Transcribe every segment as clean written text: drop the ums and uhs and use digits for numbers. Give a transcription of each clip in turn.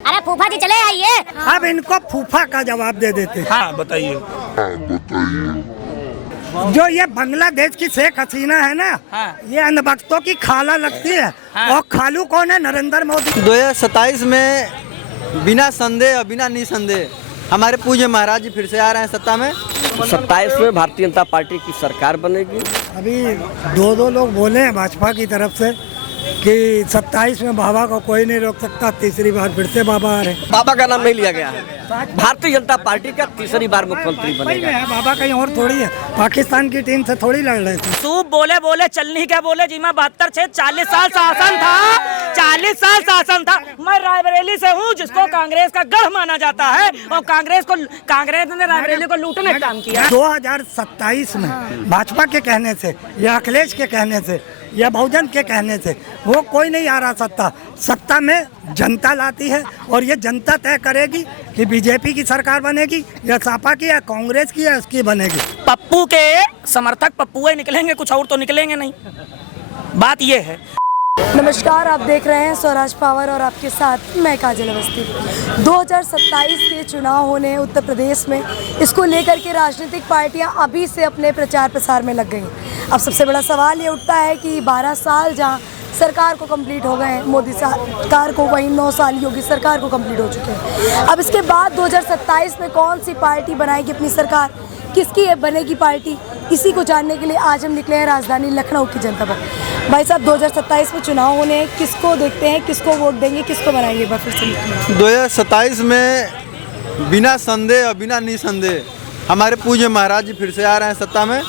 अरे फूफा जी चले आइए। अब इनको फूफा का जवाब दे देते। हाँ बताइए। जो ये बांग्लादेश की शेख हसीना है ना, हाँ। ये अनबख्तों की खाला लगती है। हाँ। और खालू कौन है? नरेंद्र मोदी। 2027 में बिना संदेह और बिना निसंदेह हमारे पूज्य महाराज जी फिर से आ रहे हैं सत्ता में। 27 में भारतीय जनता पार्टी की सरकार बनेगी। अभी दो लोग बोले हैं भाजपा की तरफ से कि 27 में बाबा को कोई नहीं रोक सकता, तीसरी बार फिर से बाबा आ रहे हैं। बाबा का नाम नहीं लिया गया है। भारतीय जनता पार्टी का तीसरी बार मुख्यमंत्री बनेगा। है बाबा कहीं और थोड़ी है, पाकिस्तान की टीम से थोड़ी लड़ रहे थे। सूप बोले बोले चलनी क्या बोले जीमा 72 से 40 साल शासन था। 40 साल शासन था। मैं रायबरेली से हूँ, जिसको कांग्रेस का गढ़ माना जाता है, और कांग्रेस ने रायबरेली को लूटने का काम किया। 2027 में भाजपा के कहने से या अखिलेश के कहने से या बहुजन के कहने से वो कोई नहीं आ रहा सत्ता में जनता लाती है। और ये जनता तय करेगी कि बीजेपी की सरकार बनेगी या सपा की या कांग्रेस की या उसकी बनेगी। पप्पू के समर्थक पप्पू निकलेंगे, कुछ और तो निकलेंगे नहीं। बात ये है। नमस्कार, आप देख रहे हैं स्वराज पावर और आपके साथ मैं काजल अवस्थी। 2027 के चुनाव होने उत्तर प्रदेश में, इसको लेकर के राजनीतिक पार्टियां अभी से अपने प्रचार प्रसार में लग गई। अब सबसे बड़ा सवाल ये उठता है कि 12 साल जहां सरकार को कंप्लीट हो गए हैं मोदी सरकार को, वहीं 9 साल योगी सरकार को कंप्लीट हो चुके हैं। अब इसके बाद 2027 में कौन सी पार्टी बनाएगी अपनी सरकार, किसकी बनेगी पार्टी, इसी को जानने के लिए आज हम निकले हैं राजधानी लखनऊ की जनता पर। भाई साहब, 2027 में चुनाव होने हैं, किसको देखते हैं, किसको वोट देंगे, किसको बनाएंगे एक बार फिर से? 2027 में बिना संदेह और बिना निसंदेह हमारे पूज्य महाराज जी फिर से आ रहे हैं सत्ता में।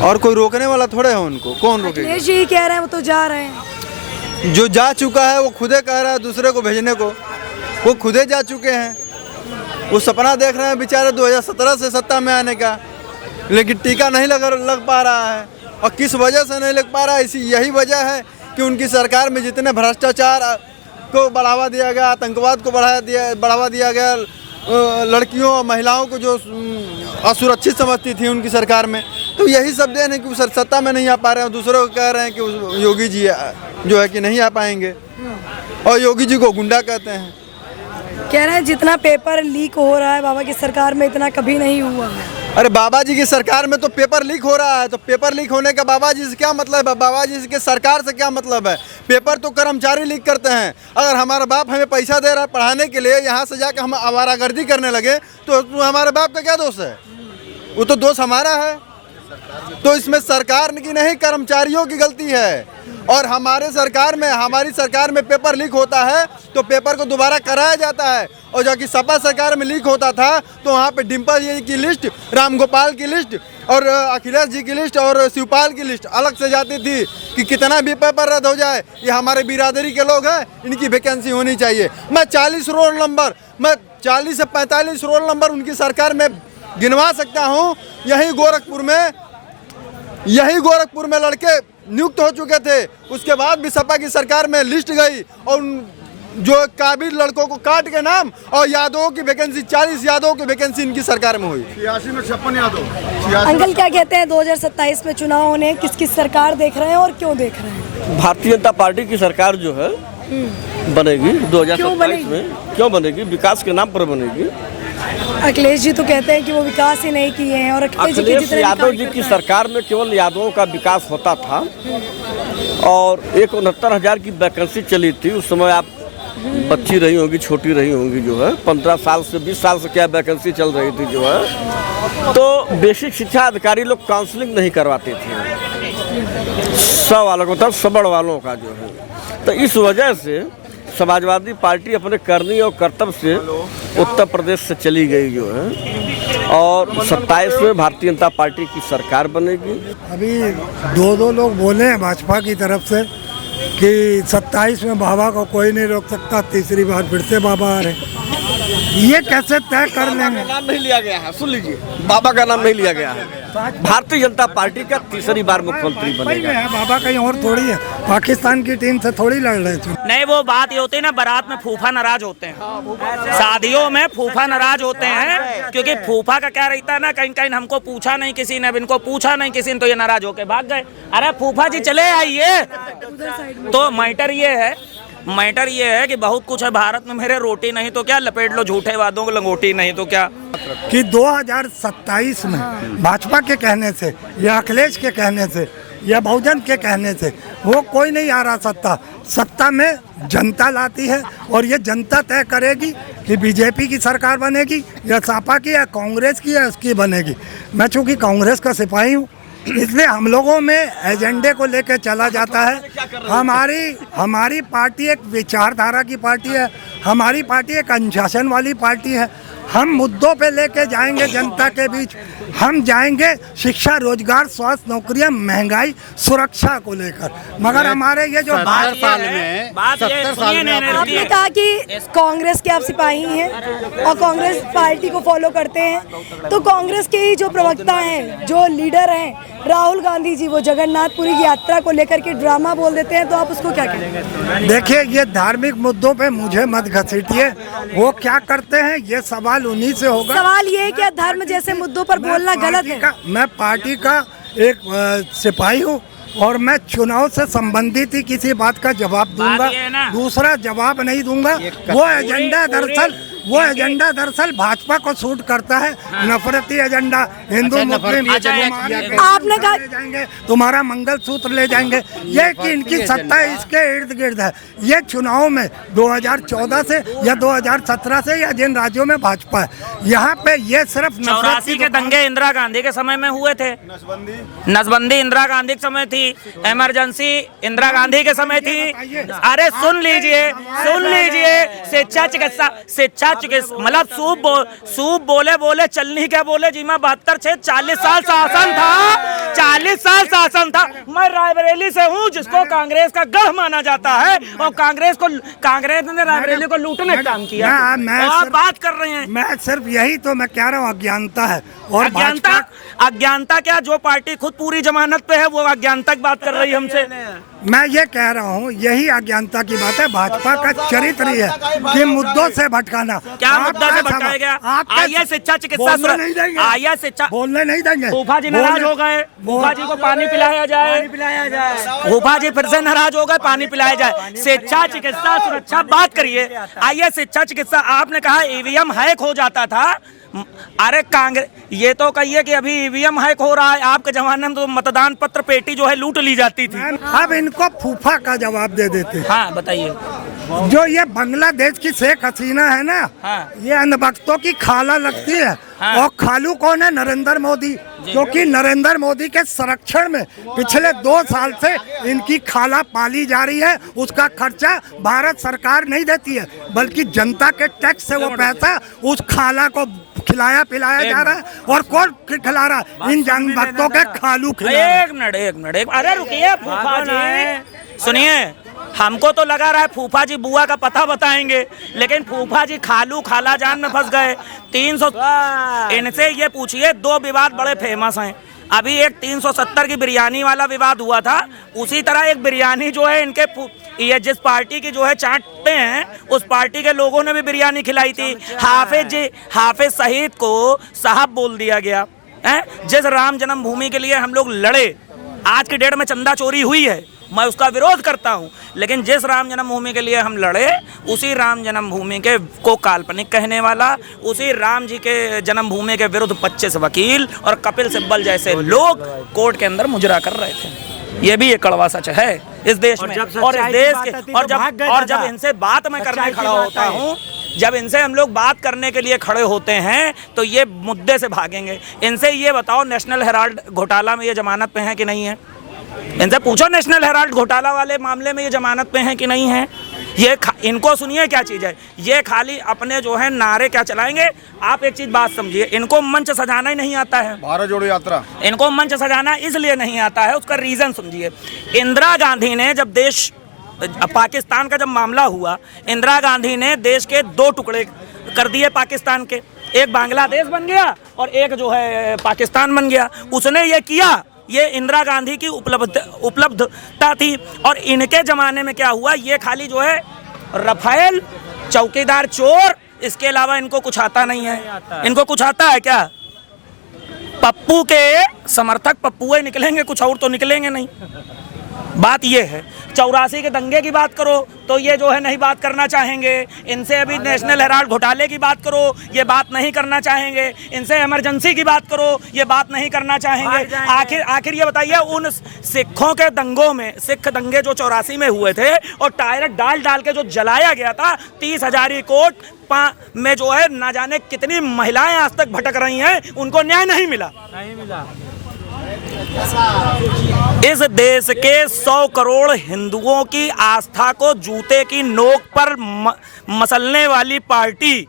और कोई रोकने वाला थोड़े है उनको, कौन रोकेगा? अखिलेश जी कह रहे हैं, वो तो जा रहे हैं। जो जा चुका है वो खुदे कह रहा है दूसरे को भेजने को, वो खुदे जा चुके हैं। वो सपना देख रहे हैं बेचारे 2017 से सत्ता में आने का, लेकिन टीका नहीं लग पा रहा है। और किस वजह से नहीं लग पा रहा है? यही वजह है कि उनकी सरकार में जितने भ्रष्टाचार को बढ़ावा दिया गया, आतंकवाद को बढ़ावा दिया गया, लड़कियों और महिलाओं को जो असुरक्षित समझती थी उनकी सरकार में, तो यही सब देन है कि वो सत्ता में नहीं आ पा रहे हैं। दूसरों को कह रहे हैं कि योगी जी जो है कि नहीं आ पाएंगे, और योगी जी को गुंडा कहते हैं। कह रहे हैं जितना पेपर लीक हो रहा है बाबा की सरकार में, इतना कभी नहीं हुआ है। अरे बाबा जी की सरकार में तो पेपर लीक हो रहा है, तो पेपर लीक होने का बाबा जी से क्या मतलब है? बाबा जी के सरकार से क्या मतलब है? पेपर तो कर्मचारी लीक करते हैं। अगर हमारा बाप हमें पैसा दे रहा है पढ़ाने के लिए, यहाँ से जाकर हम आवारागर्दी करने लगे तो हमारे बाप का क्या दोष है? वो तो दोष हमारा है। तो इसमें सरकार की नहीं, कर्मचारियों की गलती है। और हमारी सरकार में पेपर लीक होता है तो पेपर को दोबारा कराया जाता है। और जो कि सपा सरकार में लीक होता था तो वहाँ पे डिम्पल जी की लिस्ट, रामगोपाल की लिस्ट और अखिलेश जी की लिस्ट और शिवपाल की लिस्ट अलग से जाती थी कि कितना भी पेपर रद्द हो जाए, ये हमारे बिरादरी के लोग हैं, इनकी वैकेंसी होनी चाहिए। मैं 40 से 45 रोल नंबर उनकी सरकार में गिनवा सकता हूँ। यही गोरखपुर में लड़के नियुक्त हो चुके थे। उसके बाद भी सपा की सरकार में लिस्ट गई और जो काबिल लड़कों को काट के नाम और यादवों की वैकेंसी, 40 यादवों की वैकेंसी इनकी सरकार में हुई। 86 में 56 यादव। अंकल क्या कहते हैं, 2027 में चुनाव होने, किसकी सरकार देख रहे हैं और क्यों देख रहे हैं? भारतीय जनता पार्टी की सरकार जो है बनेगी 2027 में। क्यों बनेगी? विकास के नाम पर बनेगी। अखिलेश जी तो कहते हैं कि वो विकास ही नहीं किए हैं, और अखिलेश यादव जी की सरकार में केवल यादवों का विकास होता था। और 69,000 की वैकेंसी चली थी उस समय। आप बच्ची रही होंगी, छोटी रही होंगी, जो है 15 साल से 20 साल से क्या वैकेंसी चल रही थी जो है। तो बेसिक शिक्षा अधिकारी लोग काउंसलिंग नहीं करवाते थे 100 वालों को, तब सबड़ वालों का जो है। तो इस वजह से समाजवादी पार्टी अपने करनी और कर्तव्य से उत्तर प्रदेश से चली गई जो है। और 27 में भारतीय जनता पार्टी की सरकार बनेगी। अभी दो लोग बोले हैं भाजपा की तरफ से कि 27 में बाबा को कोई नहीं रोक सकता, तीसरी बार फिर से बाबा आ रहे हैं। ये कैसे तय कर लेंगे? नाम नहीं लिया गया है, सुन लीजिए, बाबा का नाम नहीं लिया गया है। भारतीय जनता पार्टी का तीसरी बार मुख्यमंत्री बनेगा। बाबा कहीं और थोड़ी है, पाकिस्तान की टीम से थोड़ी लड़ रहे थे। नहीं, वो बात ये होती है ना, बारात में फूफा नाराज होते हैं, शादियों में फूफा नाराज होते हैं, क्योंकि फूफा का क्या रहता है ना, कहीं कहीं हमको पूछा नहीं किसी ने, इनको पूछा नहीं किसी ने, तो ये नाराज होके भाग गए। अरे फूफा जी चले आइए। तो मैटर ये है मैटर ये है कि बहुत कुछ है भारत में मेरे, रोटी नहीं तो क्या, लपेट लो झूठे वादों को, लंगोटी नहीं तो क्या। कि 2027 में भाजपा के कहने से या अखिलेश के कहने से या बहुजन के कहने से वो कोई नहीं आ रहा सत्ता में जनता लाती है, और ये जनता तय करेगी कि बीजेपी की सरकार बनेगी या सपा की या कांग्रेस की या उसकी बनेगी। मैं चूँकि कांग्रेस का सिपाही हूँ, इसलिए हम लोगों में एजेंडे को लेकर चला जाता है। हमारी पार्टी एक विचारधारा की पार्टी है, हमारी पार्टी एक अनुशासन वाली पार्टी है। हम मुद्दों पे लेके जाएंगे जनता के बीच, हम जाएंगे शिक्षा, रोजगार, स्वास्थ्य, नौकरियां, महंगाई, सुरक्षा को लेकर। मगर हमारे ये जो 70 साल में आपने कहा कि कांग्रेस के आप सिपाही हैं और कांग्रेस पार्टी को फॉलो करते हैं, तो कांग्रेस के ही जो प्रवक्ता हैं, जो लीडर हैं राहुल गांधी जी, वो जगन्नाथपुरी की यात्रा को लेकर के ड्रामा बोल देते हैं, तो आप उसको क्या कहेंगे? देखिए, ये धार्मिक मुद्दों पे मुझे मत घसीटिए, वो क्या करते हैं ये सवाल उन्हीं से होगा। सवाल ये है कि धर्म जैसे मुद्दों पर बोलना गलत है। मैं पार्टी का एक सिपाही हूँ और मैं चुनाव से संबंधित ही किसी बात का जवाब दूंगा, दूसरा जवाब नहीं दूंगा। वो एजेंडा दरअसल भाजपा को सूट करता है, नफरती एजेंडा, हिंदू मुस्लिम आपने कहा जाएंगे, तुम्हारा मंगलसूत्र ले जाएंगे, ये कि इनकी सत्ता इसके इर्द गिर्द है। ये चुनाव में 2014 से या 2017 से या जिन राज्यों में भाजपा है, यहाँ पे ये सिर्फ 84 के दंगे इंदिरा गांधी के समय में हुए थे, नसबंदी इंदिरा गांधी के समय थी, इमरजेंसी इंदिरा गांधी के समय थी। अरे सुन लीजिए, शिक्षा चिकित्सा मतलब सूप बोले चलनी क्या बोले जी। मैं 72 40 साल शासन था, 40 साल शासन था। मैं रायबरेली से हूँ, जिसको कांग्रेस का गढ़ माना जाता है, और कांग्रेस ने रायबरेली को लूटने का काम किया। आप बात कर रहे हैं, मैं सिर्फ यही तो मैं कह रहा हूँ, अज्ञानता है। और अज्ञानता क्या? जो पार्टी खुद पूरी जमानत पे है वो अज्ञानता की बात कर रही है हमसे। मैं ये कह रहा हूँ, यही अज्ञानता की बात है। भाजपा का चरित्र ही है कि मुद्दों से भटकाना। क्या मुद्दा से भटकाएगा? आइए शिक्षा चिकित्सा आइए शिक्षा बोलने नहीं देंगे। फूफा जी नाराज हो गए, फूफा जी को पानी पिलाया जाए। फूफा जी फिर से नाराज हो गए, पानी पिलाया जाए। शिक्षा चिकित्सा सुरक्षा बात करिए। आइए शिक्षा चिकित्सा, आपने कहा ईवीएम हैक हो जाता था। अरे कांग्रेस ये तो कहिए कि अभी ईवीएम हैक हो रहा है, आपके जमाने में तो मतदान पत्र पेटी जो है लूट ली जाती थी। अब इनको फूफा का जवाब दे देते। हाँ बताइए। जो ये बांग्लादेश की शेख हसीना है ना, हाँ। ये अनबख्तों की खाला लगती है। हाँ। और खालू कौन है? नरेंद्र मोदी। क्योंकि नरेंद्र मोदी के संरक्षण में पिछले 2 साल से इनकी खाला पाली जा रही है। उसका खर्चा भारत सरकार नहीं देती है, बल्कि जनता के टैक्स से वो पैसा उस खाला को खिलाया पिलाया जा रहा है। और कौन खिला रहा है? इन जन भक्तों के खालू खिला। एक मिनट, अरे रुकिए फूफा जी, सुनिए। हमको तो लगा रहा है फूफा जी बुआ का पता बताएंगे, लेकिन फूफा जी खालू खाला जान में फंस गए। 300 इनसे ये पूछिए, 2 विवाद बड़े फेमस हैं। अभी एक 370 की बिरयानी वाला विवाद हुआ था, उसी तरह एक बिरयानी जो है इनके ये जिस पार्टी की जो है चाटते हैं, उस पार्टी के लोगों ने भी बिरयानी खिलाई थी। हाफिज सईद को साहब बोल दिया गया है। जिस राम जन्मभूमि के लिए हम लोग लड़े, आज की डेट में चंदा चोरी हुई है, मैं उसका विरोध करता हूं, लेकिन जिस राम जन्मभूमि के लिए हम लड़े, उसी राम जन्मभूमि के को काल्पनिक कहने वाला, उसी राम जी के जन्मभूमि के विरुद्ध 25 वकील और कपिल सिब्बल जैसे लोग कोर्ट के अंदर मुजरा कर रहे थे। ये भी एक कड़वा सच है इस देश में। और इस देश के और जब इनसे बात मैं करने खड़ा होता हूँ, जब इनसे हम लोग बात करने के लिए खड़े होते हैं, तो ये मुद्दे से भागेंगे। इनसे ये बताओ, नेशनल हेराल्ड घोटाला में ये जमानत पे हैं कि नहीं है? इनसे पूछो, नेशनल हेराल्ड घोटाला वाले मामले में ये जमानत पे हैं कि नहीं है? ये इनको सुनिए क्या चीज़ है, ये खाली अपने जो है नारे क्या चलाएंगे। आप एक चीज़ बात समझिए, इनको मंच सजाना ही नहीं आता है। भारत जोड़ो यात्रा इनको मंच सजाना इसलिए नहीं आता है, उसका रीज़न समझिए। इंदिरा गांधी ने जब पाकिस्तान का जब मामला हुआ, इंदिरा गांधी ने देश के 2 टुकड़े कर दिए पाकिस्तान के, एक बांग्लादेश बन गया और एक जो है पाकिस्तान बन गया। उसने ये किया, ये इंदिरा गांधी की उपलब्धता थी। और इनके ज़माने में क्या हुआ, ये खाली जो है रफेल, चौकीदार चोर, इसके अलावा इनको कुछ आता नहीं है। इनको कुछ आता है क्या? पप्पू के समर्थक पप्पुए निकलेंगे, कुछ और तो निकलेंगे नहीं। बात ये है 84 के दंगे की बात करो तो ये जो है नहीं बात करना चाहेंगे। इनसे अभी नेशनल हेराल्ड घोटाले की बात करो, ये बात नहीं करना चाहेंगे। इनसे इमरजेंसी की बात करो, ये बात नहीं करना चाहेंगे। आखिर ये बताइए, उन सिखों के दंगों में, सिख दंगे जो 84 में हुए थे और टायर डाल डाल के जो जलाया गया था, 30,000 कोट में जो है ना जाने कितनी महिलाएं आज तक भटक रही हैं, उनको न्याय नहीं मिला। इस देश के 100 करोड़ हिंदुओं की आस्था को जूते की नोक पर मसलने वाली पार्टी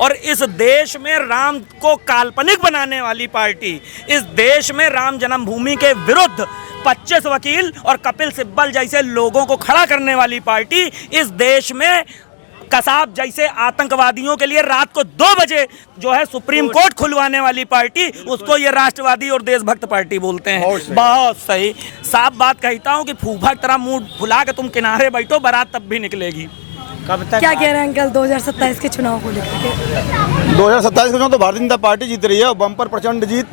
और इस देश में राम को काल्पनिक बनाने वाली पार्टी, इस देश में राम जन्मभूमि के विरुद्ध 25 वकील और कपिल सिब्बल जैसे लोगों को खड़ा करने वाली पार्टी, इस देश में कसाब जैसे आतंकवादियों के लिए रात को 2 बजे जो है सुप्रीम कोर्ट खुलवाने वाली पार्टी, उसको ये राष्ट्रवादी और देशभक्त पार्टी बोलते हैं। बहुत सही, साफ बात कहता हूँ कि फूफा की तरह मुंह फुला के तुम किनारे बैठो, बारात तब भी निकलेगी। कब तक क्या कह रहे हैं अंकल 2027 के चुनाव को लेकर? 2027 के चुनाव तो भारतीय जनता पार्टी जीत रही है, बम्पर प्रचंड जीत।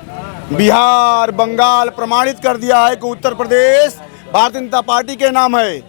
बिहार, बंगाल प्रमाणित कर दिया है कि उत्तर प्रदेश भारतीय जनता पार्टी के नाम है।